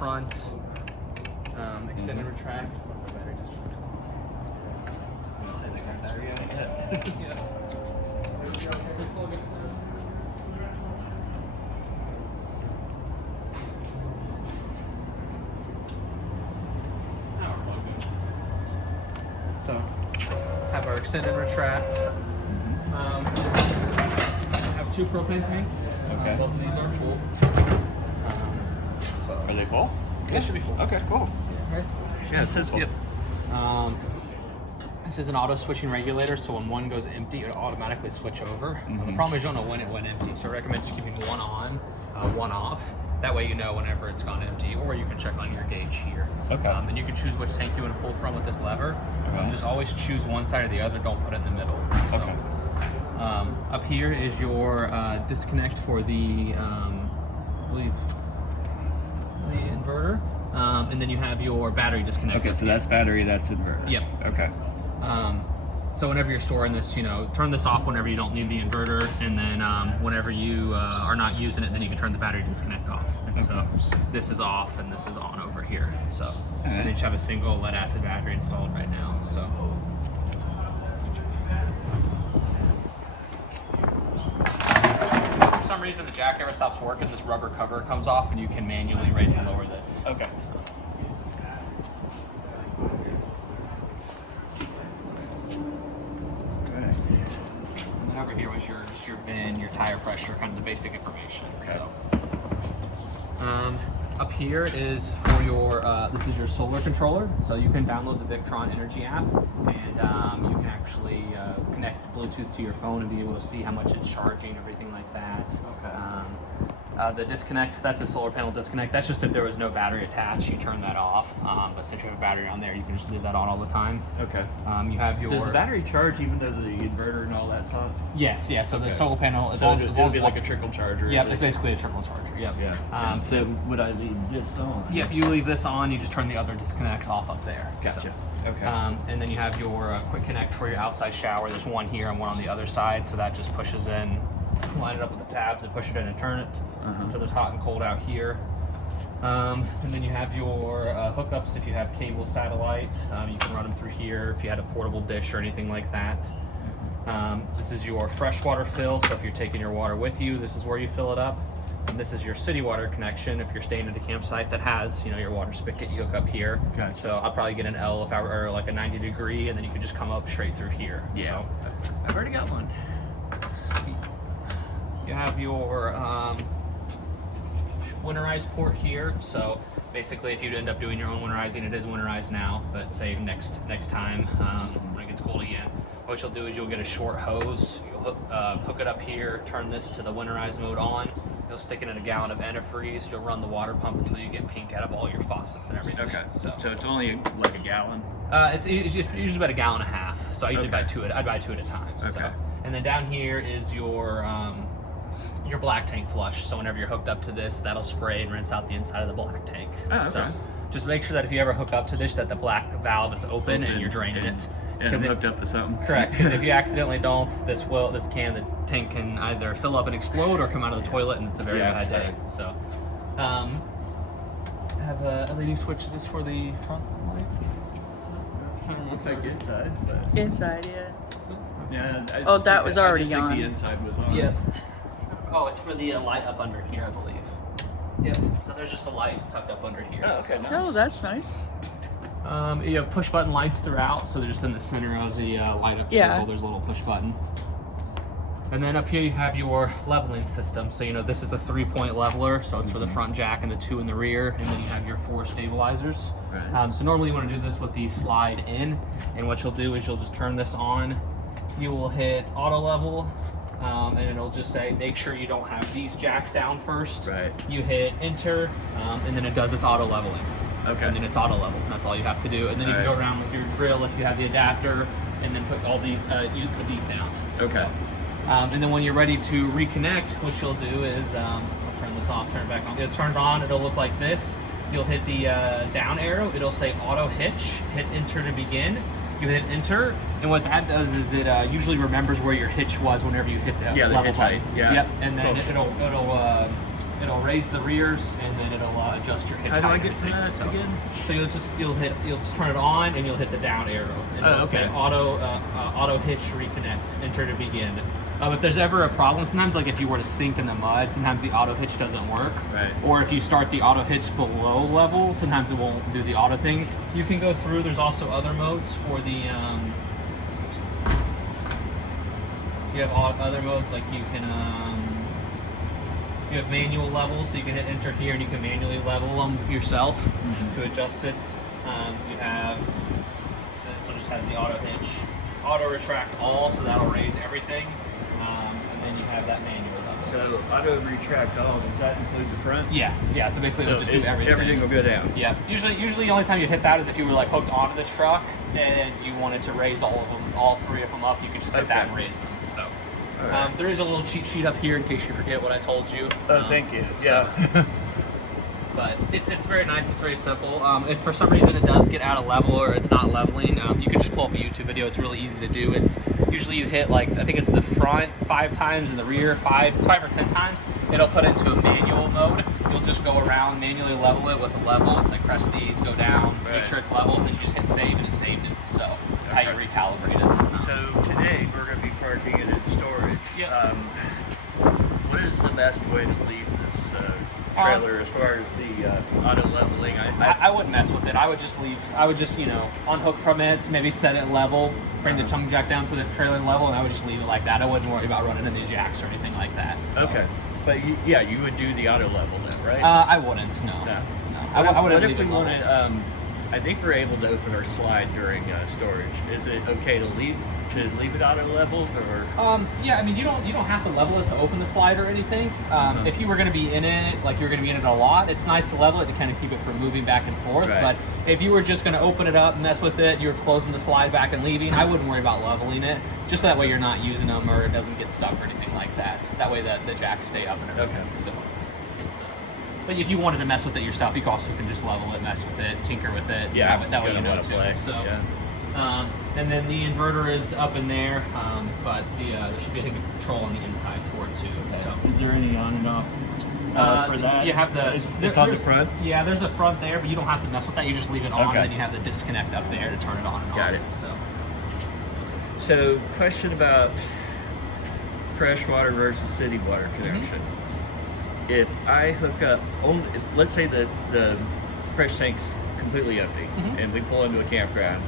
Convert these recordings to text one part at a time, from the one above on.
front, extend and retract. So, have our extend and retract. Have 2 propane tanks. Okay. Both of these are full. Are they full? Yeah, it should be full. Okay, cool. Right. Yeah, it says full. Yep. This is an auto switching regulator, so when one goes empty, it'll automatically switch over. The problem is you don't know when it went empty, so I recommend just keeping one on, one off. That way you know whenever it's gone empty, or you can check on your gauge here. Okay. And you can choose which tank you want to pull from with this lever. Just always choose one side or the other, don't put it in the middle. So, Okay. Up here is your disconnect for the, I believe, the inverter. And then you have your battery disconnect. Okay, so that's battery, that's inverter. Yep. Okay. So whenever you're storing this, turn this off whenever you don't need the inverter, and then whenever you are not using it, then you can turn the battery disconnect off. And so this is off and this is on over here. So and then you just have a single lead acid battery installed right now. So. For some reason the jack never stops working, this rubber cover comes off and you can manually raise and lower this. Okay. And then over here was just your VIN, your tire pressure, kind of the basic information. Okay. So, up here is for your, this is your solar controller. So you can download the Victron Energy app, and you can actually connect Bluetooth to your phone and be able to see how much it's charging, everything like that. Okay. The disconnect, that's a solar panel disconnect. That's just if there was no battery attached, you turn that off. But since you have a battery on there, you can just leave that on all the time. Okay. You have your... Does the battery charge even though the inverter and all that's off? Yes, yeah. So the solar panel, So it'll be like a trickle charger. Yep, it's basically a trickle charger. Yep. Yeah. So would I leave this on? Yep, you leave this on, you just turn the other disconnects off up there. Gotcha. So, Okay. and then you have your quick connect for your outside shower. There's one here and one on the other side, so that just pushes in, line it up with the tabs and push it in and turn it. So there's hot and cold out here. And then you have your hookups if you have cable, satellite. You can run them through here if you had a portable dish or anything like that. This is your freshwater fill, so if you're taking your water with you, this is where you fill it up. And this is your city water connection. If you're staying at a campsite that has, your water spigot, you hook up here. Gotcha. So I'll probably get an L if I were, or like a 90 degree, and then you could just come up straight through here. Yeah. So, I've already got one. you have your winterized port here. So basically, if you end up doing your own winterizing, it is winterized now. But say next time when it gets cold again, what you'll do is you'll get a short hose. You'll hook it up here. Turn this to the winterized mode on. You'll stick it in a gallon of antifreeze. You'll run the water pump until you get pink out of all your faucets and everything. Okay. So it's only like a gallon? it's usually about a gallon and a half. So I usually buy two. I'd buy 2 at a time. Okay. So. And then down here is your black tank flush. So whenever you're hooked up to this, that'll spray and rinse out the inside of the black tank. Oh, okay. So just make sure that if you ever hook up to this, that the black valve is open and you're draining it. And I'm hooked up to something. Correct, because if you accidentally don't, the tank can either fill up and explode or come out of the toilet, and it's a very bad day. So, I have LED switches. This for the front light. Looks like inside, but Inside, yeah. yeah. Oh, that was already on. The inside was on. Yep. Oh, it's for the light up under here, I believe. Yep. So there's just a light tucked up under here. Oh, okay. So, Nice. Oh, that's nice. you have push button lights throughout, so they're just in the center of the light up circle. There's a little push button. And then up here you have your leveling system. So this is a 3-point leveler, so it's for the front jack and the 2 in the rear, and then you have your 4 stabilizers. Right. So normally you want to do this with the slide in, and what you'll do is you'll just turn this on. You will hit auto level, and it'll just say make sure you don't have these jacks down first. Right. You hit enter, and then it does its auto leveling. Okay. And then it's auto level. That's all you have to do. And then you can go around with your drill if you have the adapter, and then put all these. You put these down. Okay. So, and then when you're ready to reconnect, what you'll do is I'll turn this off, turn it back on. You'll turn it on. It'll look like this. You'll hit the down arrow. It'll say auto hitch. Hit enter to begin. You hit enter, and what that does is it usually remembers where your hitch was whenever you hit the level hitch button. height. Yeah. Yep. And then it'll it'll raise the rears, and then it'll adjust your hitch height. How do I and get to everything. that again? So you'll just turn it on, and you'll hit the down arrow. And it'll say auto hitch reconnect. Enter to begin. If there's ever a problem, sometimes like if you were to sink in the mud, sometimes the auto hitch doesn't work. Right. Or if you start the auto hitch below level, sometimes it won't do the auto thing. You can go through. There's also other modes for the. You have other modes like you can. You have manual levels, so you can hit enter here and you can manually level them yourself to adjust it. You have, so it just has the auto hitch, auto retract all, so that'll raise everything. And then you have that manual level. So auto retract all, does that include the front? Yeah, so basically it'll just do everything. Everything will go down. Yeah, usually the only time you hit that is if you were like hooked onto the truck and you wanted to raise all of them, all three of them up, you could just hit that and raise them. So. Right. There is a little cheat sheet up here in case you forget what I told you. Oh, thank you. Yeah. But it's very nice. It's very simple. If for some reason it does get out of level or it's not leveling, you can just pull up a YouTube video. It's really easy to do. It's usually you hit like, I think it's the front 5 times and the rear 5. It's 5 or 10 times. It'll put it into a manual mode. You'll just go around, manually level it with a level, like press these, go down, make sure it's level, and then you just hit save and it saved it. So that's how you recalibrate it. So today we're going to be parking it in storage. Yeah. What is the best way to leave this trailer as far as the auto leveling? I wouldn't mess with it. I would just leave. I would just, unhook from it, maybe set it level, bring the tongue jack down to the trailer level, and I would just leave it like that. I wouldn't worry about running any jacks or anything like that. So. Okay. But you would do the auto level then, right? I wouldn't. No. I wouldn't leave it wanted, I think we're able to open our slide during storage. Is it okay to leave it auto leveled, or? Yeah, I mean you don't have to level it to open the slide or anything. If you were going to be in it, like you're going to be in it a lot, it's nice to level it to kind of keep it from moving back and forth. Right. But if you were just going to open it up, mess with it, you're closing the slide back and leaving, I wouldn't worry about leveling it. Just that way you're not using them or it doesn't get stuck or anything like that. That way the jacks stay up and everything. Okay. So. But if you wanted to mess with it yourself, you also can just level it, mess with it, tinker with it. Yeah, that way you know too. So, yeah. And then the inverter is up in there, but there should be a control on the inside for it too. So Is there any on and off for that? you have the. It's on the front. Yeah, there's a front there, but you don't have to mess with that. You just leave it on, Okay. and then you have the disconnect up there to turn it on and Got off. it. So, question about freshwater versus city water connection. If I hook up, let's say the fresh tank's completely empty, and we pull into a campground,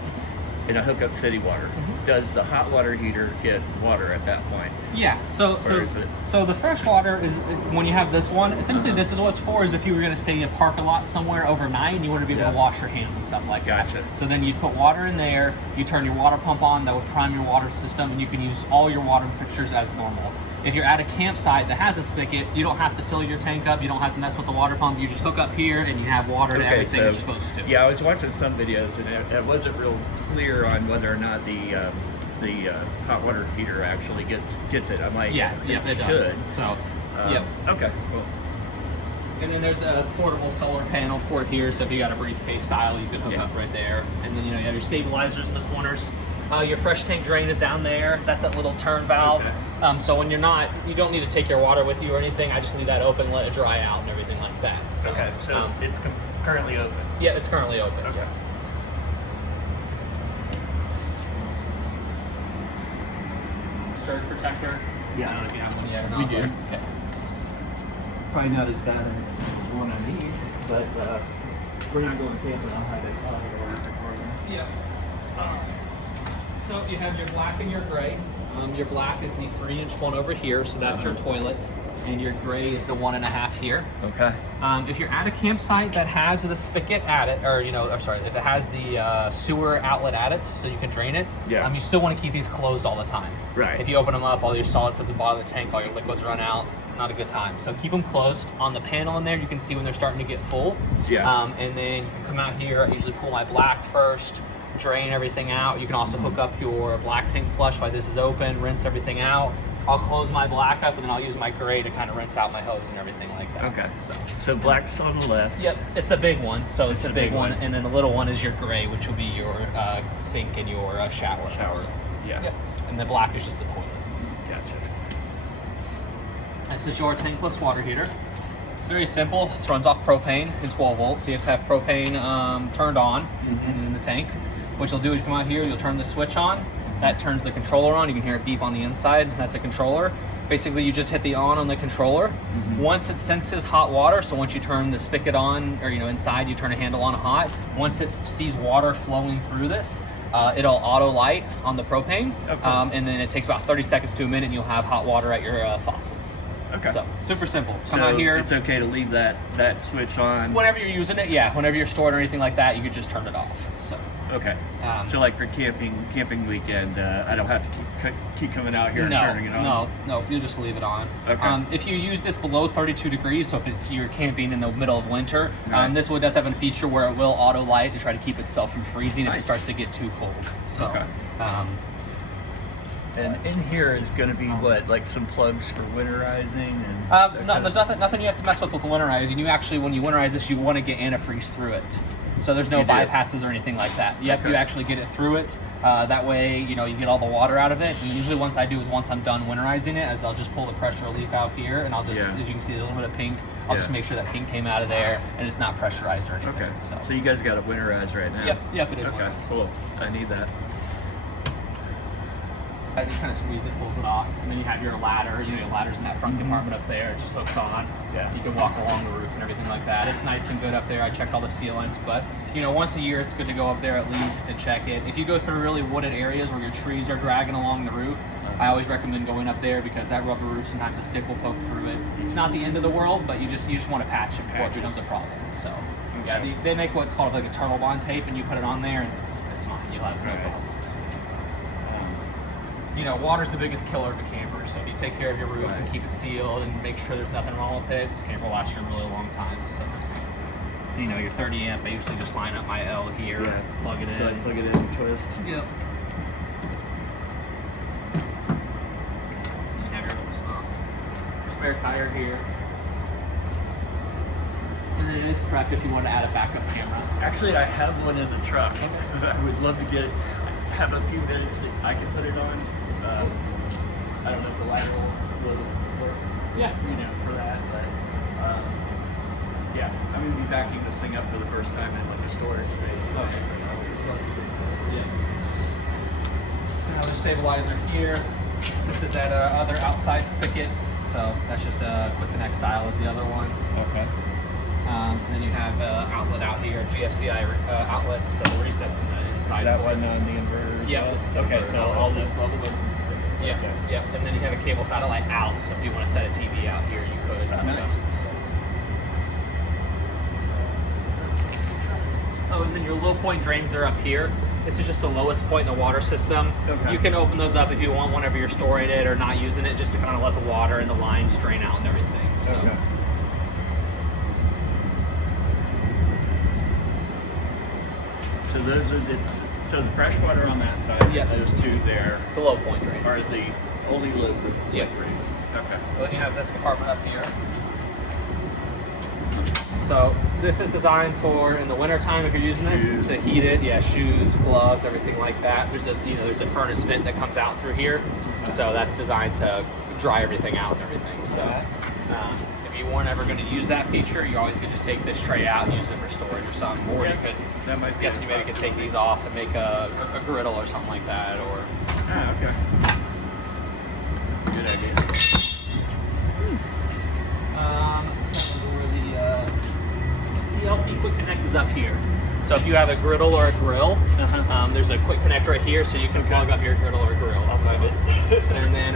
and I hook up city water, does the hot water heater get water at that point? Yeah. So the fresh water is when you have this one. Essentially, this is what it's for. Is if you were going to stay in a park a lot somewhere overnight and you want to be able to wash your hands and stuff like that. Gotcha. So then you'd put water in there. You turn your water pump on. That would prime your water system, and you can use all your water fixtures as normal. If you're at a campsite that has a spigot, you don't have to fill your tank up. You don't have to mess with the water pump. You just hook up here, and you have water to everything you're supposed to. Yeah, I was watching some videos, and it wasn't real clear on whether or not the hot water heater actually gets it. I'm like, it does. So, Okay, cool. And then there's a portable solar panel port here, so if you got a briefcase style, you can hook up right there. And then you have your stabilizers in the corners. Your fresh tank drain is down there. That's that little turn valve. Okay. So when you don't need to take your water with you or anything. I just leave that open, let it dry out, and everything like that. So, Okay, so it's currently open. Yeah, it's currently open. Okay. Surge protector. Yeah. I don't know if you have one yet or not. We do. but- Okay. Probably not as bad as the one I need, but we're not going camping. I'll have it for you. Yeah. So you have your black and your gray. Your black is the 3-inch one over here, so that's your toilet, and your gray is the 1.5 here. Okay. If you're at a campsite that has the spigot at it, if it has the sewer outlet at it, so you can drain it, you still want to keep these closed all the time. Right. If you open them up, all your solids at the bottom of the tank, all your liquids run out. Not a good time. So keep them closed. On the panel in there, you can see when they're starting to get full. Yeah. And then you can come out here. I usually pull my black first, drain everything out. You can also hook up your black tank flush while this is open, rinse everything out. I'll close my black up, and then I'll use my gray to kind of rinse out my hose and everything like that. Okay. So black's on the left. Yep, it's the big one. So it's the big one, one. and then the little one is your gray, which will be your sink and your shower. So, Yeah. yep. And the black is just the toilet. Gotcha. This is your tankless water heater. It's very simple. This runs off propane and 12 volts. So you have to have propane turned on in the tank. What you'll do is you come out here, you'll turn the switch on. That turns the controller on. You can hear it beep on the inside. That's the controller. Basically, you just hit the on the controller. Once it senses hot water, so once you turn the spigot on, or inside, you turn a handle on hot. Once it sees water flowing through this, it'll auto light on the propane, and then it takes about 30 seconds to a minute, and you'll have hot water at your faucets. Okay. So super simple. Come So out here. it's okay to leave that switch on. Whenever you're using it, yeah. Whenever you're stored or anything like that, you could just turn it off. So. Okay. So like for camping weekend, I don't have to keep coming out here and turning it on. No. You just leave it on. Okay. If you use this below 32 degrees, so if you're camping in the middle of winter, Right. this one does have a feature where it will auto light to try to keep itself from freezing if it Nice. starts to get too cold. So. Okay. And in here is going to be what, like some plugs for winterizing and. No, there's nothing you have to mess with winterizing. You actually, when you winterize this, you want to get antifreeze through it. So there's no You do? bypasses or anything like that. Yep, Okay. you actually get it through it. That way, you get all the water out of it. And usually once I'm done winterizing it, I'll just pull the pressure relief out here, and I'll just, as you can see, a little bit of pink. I'll just make sure that pink came out of there, and it's not pressurized or anything. Okay. So, So you guys got it winterized right now. Yep, it is Okay. winterized. Cool. I need that. You kind of squeeze it, pulls it off, and then you have your ladder. Your ladder's in that front compartment up there. It just hooks on. Yeah. You can walk along the roof and everything like that. It's nice and good up there. I checked all the sealants, but once a year it's good to go up there at least to check it. If you go through really wooded areas where your trees are dragging along the roof, I always recommend going up there because that rubber roof, sometimes a stick will poke through it. It's not the end of the world, but you just want to patch it before it becomes a problem. So yeah, they make what's called like a turtle bond tape, and you put it on there, and it's fine. You'll have no problems. Water's the biggest killer of a camper, so if you take care of your roof and keep it sealed and make sure there's nothing wrong with it, this camper will last you a really long time. So, your 30 amp, I usually just line up my L here, plug it in. So I plug it in and twist. Yep. You have your spare tire here. And then it is prepped if you want to add a backup camera. Actually, I have one in the truck. I would love to have a few minutes that I can put it on. I don't know if the light will work. Yeah. For that, but yeah, I'm gonna be backing this thing up for the first time in like a storage space. Okay. Yeah. Another stabilizer here. This is that other outside spigot, so that's just a quick connect style as the other one. Okay. And then you have outlet out here, GFCI outlet, so the resets in the inside. Is that one on the inverter? Yeah, this is Okay, inverter. so all these. Yep, yep. And then you have a cable satellite out, so if you want to set a TV out here, you could. Nice. Oh, and then your low point drains are up here. This is just the lowest point in the water system. Okay. You can open those up if you want whenever you're storing it or not using it, just to kind of let the water and the lines drain out and everything. So. Okay. So those are the fresh water on that side. Yeah. Those two there The low point drains. are the only low Yeah. drains. Okay. Then you have this compartment up here. So this is designed for in the wintertime if you're using this. Shoes. It's a heated, shoes, gloves, everything like that. There's a furnace vent that comes out through here. So that's designed to dry everything out and everything. So if you weren't ever going to use that feature, you always could just take this tray out and use it for storage or something. Or you could, That might be. you maybe could take these off and make a griddle or something like that. Or Okay. That's a good idea. The LP quick connect is up here. So if you have a griddle or a grill, there's a quick connect right here, so you can plug up your griddle or grill. And then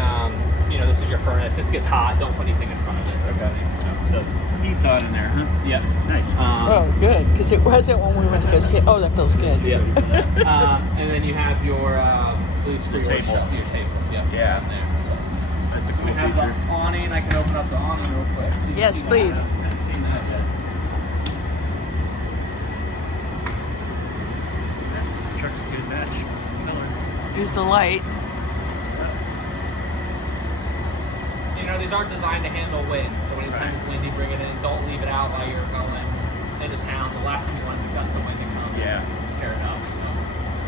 this is your furnace. This gets hot. Don't put anything in front of it. Okay. So heat's on in there, huh? Yep. Nice. Oh, good, because it wasn't when we went to go see. Oh, that feels good. Yep. And then you have your police for your table. Your table. Yep. Yeah. It's in there. So. That's a cool We have feature. the awning. I can open up the awning real quick. So you can Yes, see that. please. I haven't seen that yet. Truck's a good match. Color. Use the light. These aren't designed to handle wind. So anytime it's windy, bring it in. Don't leave it out while you're going into town. The last thing you want is a gust of wind to come. Yeah. Tear it up. So.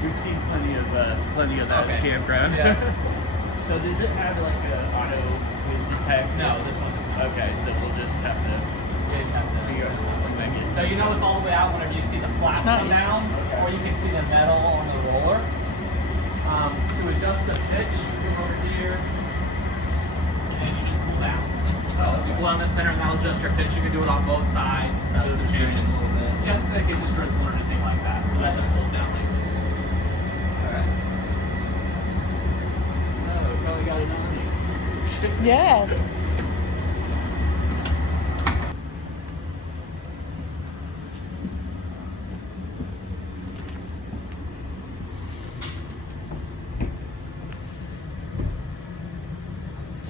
We've seen plenty of that at the campground. Yeah. So does it have like a auto wind detect? No, this one does not. Okay, so we'll just have to So you know it's all the way out whenever you see the flap come nice. down, or you can see the metal on the roller. To adjust the pitch, you come over here, and you just pull down. So if you pull down the center, that'll adjust your pitch. You can do it on both sides to change it a little bit. Yeah, in case it's drizzle or anything like that. So that just pulls down like this. Alright. Oh, we probably got it on you. Yes.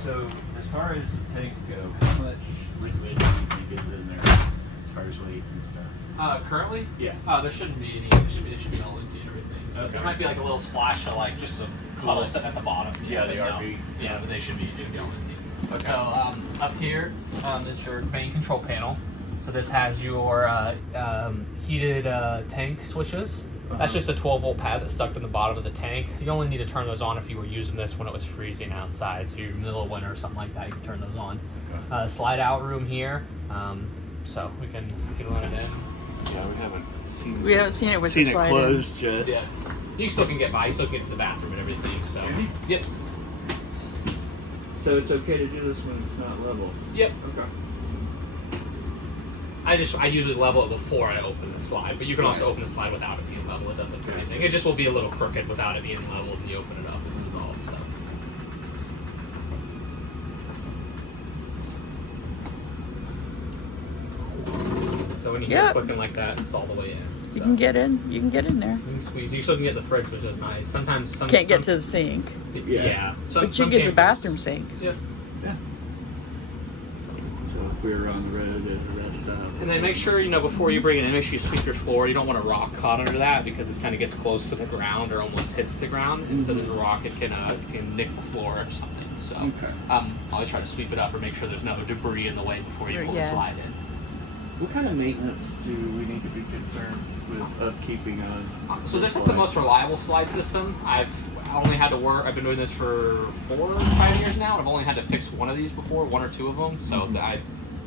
So, as far as tanks go, how much liquid do you think is in there as far as weight and stuff? Currently? Yeah. There shouldn't be any. It should be all empty and everything. So Okay. there might be like a little splash of like just some puddle sitting at the bottom. Yeah, but they are no. big. Yeah, but they should be all empty. Okay. So up here is your main control panel. So this has your heated tank switches. That's just a 12-volt pad that's stuck in the bottom of the tank. You only need to turn those on if you were using this when it was freezing outside. So you're in the middle of winter or something like that, you can turn those on. Okay. Slide out room here. So we can run it in. Yeah, We haven't seen it with the slide in. closed yet. Yeah. You still can get by. You still can get to the bathroom and everything. So. Can you? Yep. So it's okay to do this when it's not level? Yep. Okay. I usually level it before I open the slide, but you can also Right. open the slide without it being level. It doesn't do Okay. anything. It just will be a little crooked without it being level, and you open it up. This is all. So. So when you Yep. get clicking like that, it's all the way in. You So. can get in. You can get in there. You can squeeze. You still can get the fridge, which is nice. Sometimes Can't get to the sink, Yeah. Some, but you some get the campers- bathroom sink. Yep. Yeah. So if we were on the Reddit or that stuff. And then make sure, before you bring it in, make sure you sweep your floor. You don't want a rock caught under that because it kind of gets close to the ground or almost hits the ground. And so there's a rock, it can nick the floor or something. So Okay. always try to sweep it up or make sure there's no debris in the way before you pull the Yeah. slide in. What kind of maintenance do we need to be concerned with upkeeping on? So this is the most reliable slide system. I've only had to work. I've been doing this for 4 or 5 years now. And I've only had to fix one of these before, 1 or 2 of them. So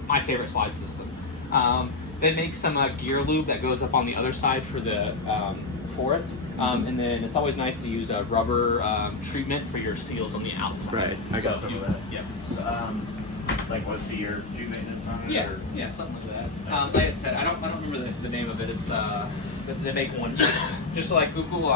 my favorite slide system. They make some gear lube that goes up on the other side for the for it, and then it's always nice to use a rubber treatment for your seals on the outside. Right, I got So some you- of that. Yeah. So, Like what's the year do maintenance on it? yeah, Or? yeah, something like that. Like I said, I don't remember the name of it. It's they make one. Just like Google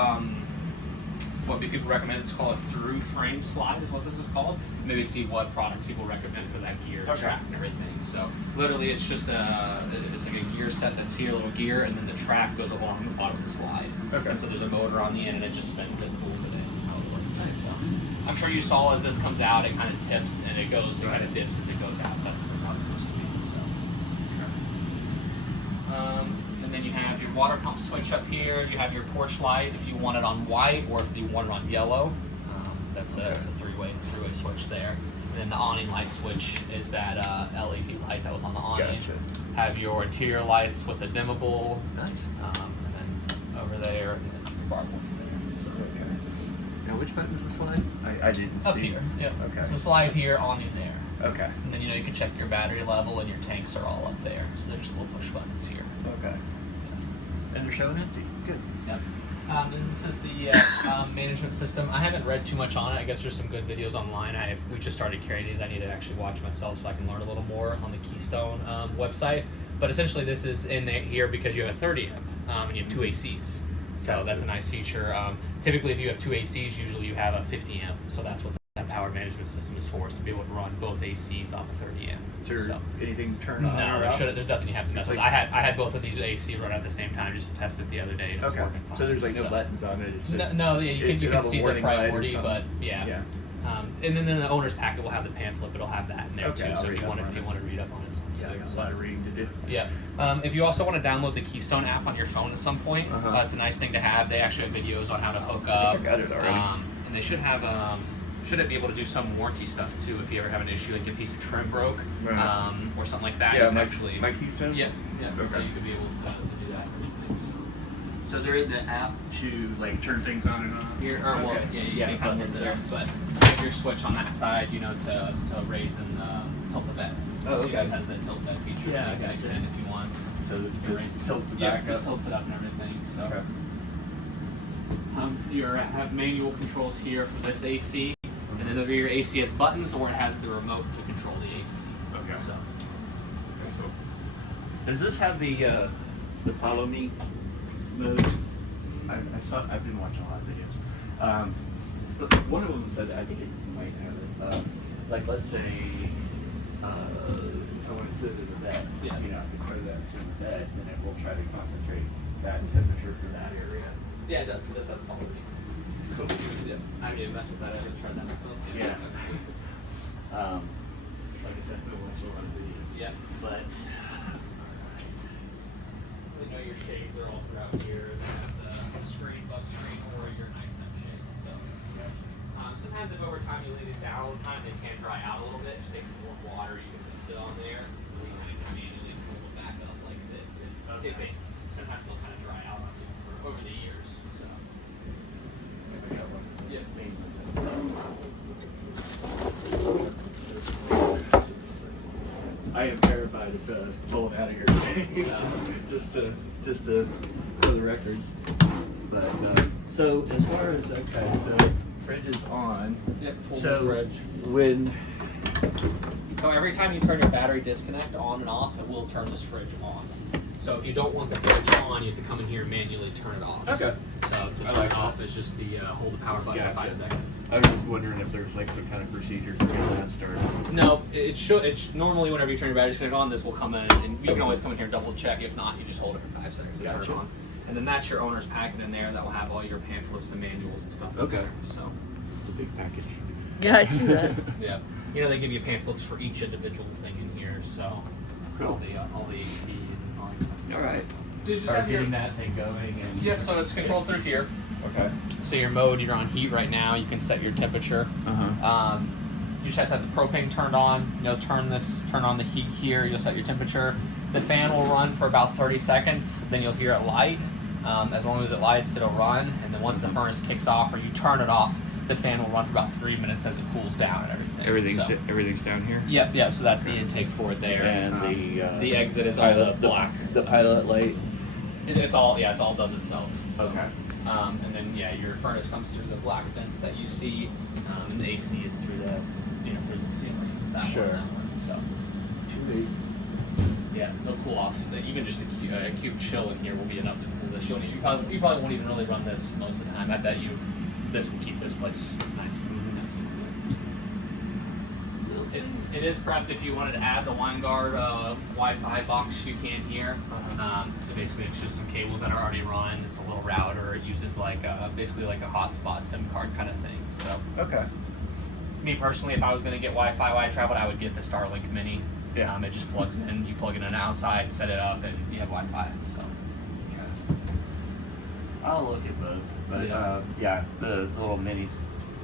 what people recommend. It's called a through frame slide is what this is called. Maybe see what products people recommend for that gear track and everything. So literally it's just it's like a gear set that's here, a little gear, and then the track goes along the bottom of the slide. Okay. And so there's a motor on the end and it just spins it and pulls it in. That's how it works. So I'm sure you saw as this comes out, it kind of tips and it kind of dips as it goes out. That's how it's supposed to be. So. And then you have your water pump switch up here. You have your porch light if you want it on white or if you want it on yellow. That's a three-way switch there. And then the awning light switch is that LED light that was on the awning. Gotcha. Have your interior lights with a dimmable. Nice. And then over there, and then your bar points there. So. Okay. Now which button is the slide? I didn't see. Up here. Yep. Okay. So slide here, awning there. Okay. And then you can check your battery level and your tanks are all up there. So they're just little push buttons here. Okay. And they're showing empty. Good. Yep. And this is the management system. I haven't read too much on it. I guess there's some good videos online. We just started carrying these. I need to actually watch myself so I can learn a little more on the Keystone website. But essentially this is in there here because you have a 30 amp and you have 2 ACs. So that's a nice feature. Typically if you have 2 ACs, usually you have a 50 amp. So that's what that power management system is for, is to be able to run both ACs off a 30 amp. Is there anything turned on? No, or off? there's nothing you have to mess with. like- I had both of these AC run at the same time just to test it the other day and it was Okay. working fine. So there's like no buttons on it. It's just, No, yeah, you can have a see the warning light or priority, something. but yeah. And then in the owner's packet will have the pamphlet. It'll have that in there Okay, too. I'll So read if you up want on to read up on it. Yeah, I got a lot of reading to do. Yeah. If you also want to download the Keystone app on your phone at some point, it's a nice thing to have. They actually have videos on how to hook up. I got it already. And they should have should be able to do some warranty stuff too if you ever have an issue, like a piece of trim broke, Right. or something like that. Yeah, you can my actually. my Keystone. Yeah. Okay. So you could be able to do that for things. So they're in the app to like turn things on and off. Here, or well, Okay. yeah, you can kind of buttons lift it there, but you have your switch on that side, to raise and tilt the bed. Oh, So it just okay. has that tilt bed feature, Yeah, so you can gotcha. extend if you want. So You can it raise just tilts it yeah, back just up. tilts it up and everything. So. Okay. You have manual controls here for this AC, and then over your AC has buttons, or it has the remote to control the AC. Okay. So. Does this have the follow me mode? I've been watching a lot of videos. But one of them said I think it might have it. Like let's say if I want to sit in the bed, Yeah. you know, I can put that in the bed, and it will try to concentrate that temperature for that area. Yeah, it does. It does have follow me. Cool. Yeah. I haven't even messed with that. I haven't tried that myself. Yeah. So. Like I said, I've been watching a lot of videos. Yeah. But You know your shades are all throughout here. They have the screen, bug screen, or your nighttime shades. So sometimes if over time you leave it down all the time, it can dry out a little bit. Just take some warm water. You can just sit on there. Or you kind of just manually fold it back up like this. If it's sometimes they'll kind of dry out on you over the years. So. Yeah. I am terrified of pulling out of here. just to for the record. But so as far as so fridge is on. Yeah, full So fridge. when So every time you turn your battery disconnect on and off, it will turn this fridge on. So if you don't want the fridge on, you have to come in here and manually turn it off. Okay. So to I turn like it off that. is just the hold the power button for 5 Gotcha. seconds. I was just wondering if there's like some kind of procedure for getting that started. No, it should. It's normally whenever you turn your battery disconnect on, this will come in, and you can always come in here and double check. If not, you just hold it for 5 seconds to turn Gotcha. it on. And then that's your owner's packet in there that will have all your pamphlets and manuals and stuff in Okay. there. So It's a big package. Yeah, I see that. yeah, you know they give you pamphlets for each individual thing in here. So Cool. all the AC and all that kind of stuff. All right. So. Dude, just Start have your- getting that thing going and Yep, so it's controlled through here. Okay. So your mode, you're on heat right now. You can set your temperature. Uh-huh. You just have to have the propane turned on. You'll turn on the heat here. You'll set your temperature. The fan will run for about 30 seconds. Then you'll hear it light. As long as it lights, it'll run. And then once the furnace kicks off or you turn it off, the fan will run for about 3 minutes as it cools down and everything. So- Everything's down here. Yep. So that's the intake for it there. And the exit is all the black. The pilot light. It's all does itself. So. Okay. And then your furnace comes through the black vents that you see, and the AC is through through the ceiling. That Sure. one, so 2 days. yeah, they'll cool off. Even just a cube chill in here will be enough to cool this. You probably won't even really run this most of the time. I bet you this will keep this place nice and cool. It is prepped if you wanted to add the WineGuard Wi-Fi box. You can here. Basically, it's just some cables that are already run. It's a little router. It uses basically like a hotspot SIM card kind of thing. So, Okay. me personally, if I was going to get Wi-Fi while I traveled, I would get the Starlink Mini. Yeah. It just plugs in. You plug it in outside, set it up, and you have Wi-Fi. So. I'll look at both, but the little minis.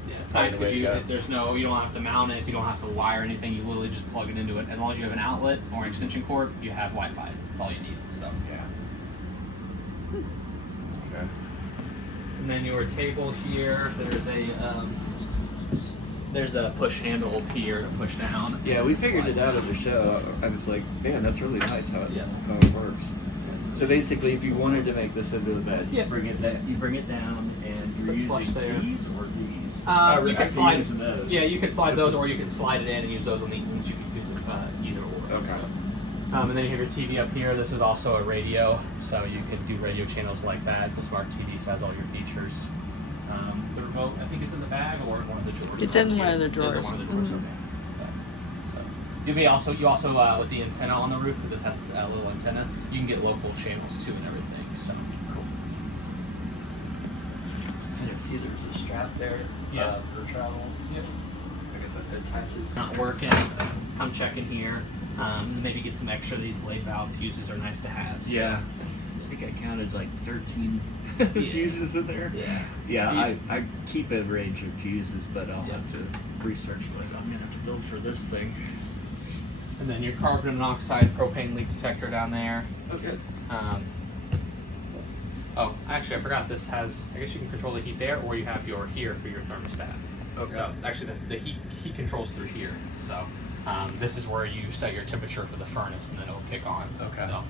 Yeah, it's By nice the because way, you yeah. you don't have to mount it, you don't have to wire anything. You literally just plug it into it. As long as you have an outlet or an extension cord, you have Wi-Fi. That's all you need. So. Yeah. Okay. And then your table here, there's a push handle up here to push down. Yeah, we figured it Slides out down. of the show. I was like, man, that's really nice how Yeah. it works. So basically, if you wanted to make this into a bed, Yeah. you bring it down, and you're Sit flush using there. these or these. You Actually can slide. using those. Yeah, you can slide those, or you can slide it in and use those on the ends. You can use it either or. Okay. So. And then you have your TV up here. This is also a radio, so you can do radio channels like that. It's a smart TV, so it has all your features. The remote, I think, is in the bag or in one of the drawers. It's in around one here. of the It is drawers. in one of the drawers. Mhm. Okay. Yeah. So you also with the antenna on the roof, because this has a little antenna, you can get local channels too and everything. So cool. And see, there's a strap there. Yeah. For travel. Yep. I guess that attaches. Not working, come check in here. Maybe get some extra. These blade valve fuses are nice to have. so- Yeah. I think I counted like 13 Yeah. fuses in there. Yeah. Yeah, I keep a range of fuses, but I'll Yep. have to research what I'm gonna have to build for this thing. And then your carbon monoxide propane leak detector down there. Okay. Oh, actually, I forgot. This has. I guess you can control the heat there, or you have your here for your thermostat. Okay. So actually, the heat controls through here. So This is where you set your temperature for the furnace, and then it'll kick on. Okay. So,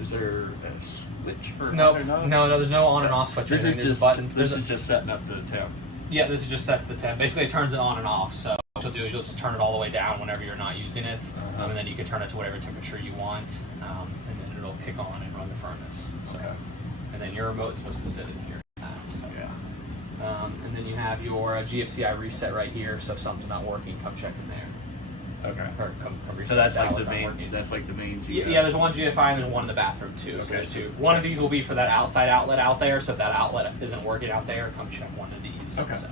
Is there a switch for no, on and off? no, there's no on and off switch. This is There's a just button. this is just setting up the temp. Yeah, this just sets the temp. Basically, it turns it on and off. So what you'll do is you'll just turn it all the way down whenever you're not using it, and then you can turn it to whatever temperature you want, and then it'll kick on and run the furnace. So, and then your remote's supposed to sit in here. So yeah. And then you have your GFCI reset right here. So if something's not working, come check in there. Okay. Or come reset So that's it out like if the it's not main. working. That's like the main. Yeah, there's one GFI and there's one in the bathroom too. So Okay. there's two. One of these will be for that outside outlet out there. So if that outlet isn't working out there, come check one of these. Okay. So.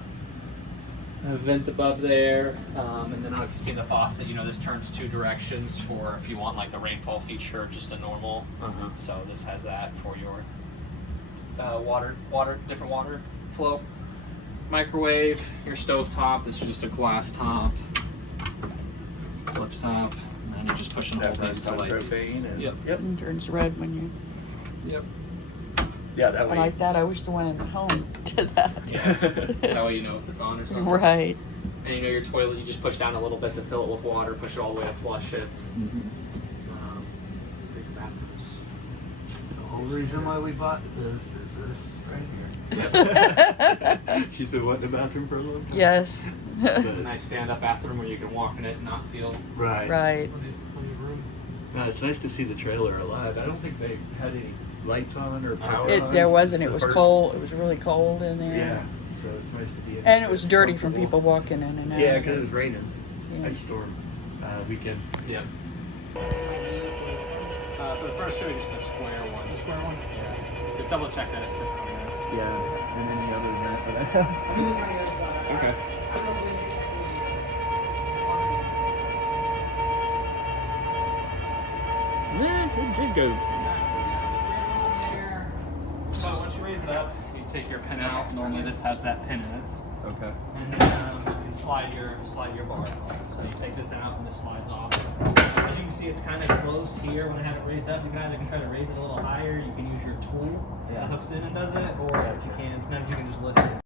A vent above there, and then I don't know if you see the faucet. You know, this turns 2 directions for if you want like the rainfall feature, or just a normal. So this has that for your different water flow. Microwave, your stove top. This is just a glass top. Flips up, and then you just push and hold these to like propane. And, Yep. Yep. And turns red when you. Yep. Yeah, that I way. like that. I wish the one in the home did that. Yeah. That way you know if it's on or something. Right. And you know your toilet, you just push down a little bit to fill it with water, push it all the way to flush it. I think the bathrooms. The whole reason why we bought this is this right here. She's been wanting a bathroom for a long time. Yes. A nice stand-up bathroom where you can walk in it and not feel Right. Right. plenty of room. No, it's nice to see the trailer alive. I don't think they had any lights on or power on. There wasn't. It's It the was first- cold. It was really cold in there. Yeah. So it's nice to be in. And it was It's dirty from comfortable. people walking in and out. Yeah, because it was raining. Yeah. Ice storm weekend. Yeah. For the first show, just the square one. The square one? Yeah. Just double check that it fits on there. Yeah. And any other than that that I have. Okay. Yeah, it did go. So once you raise it up, you take your pin out. Normally this has that pin in it. Okay. And then you can slide your bar. So you take this out and this slides off. As you can see, it's kind of close here when I have it raised up. You can either try to raise it a little higher. You can use your tool that hooks in and does it, or if you can, sometimes you can just lift it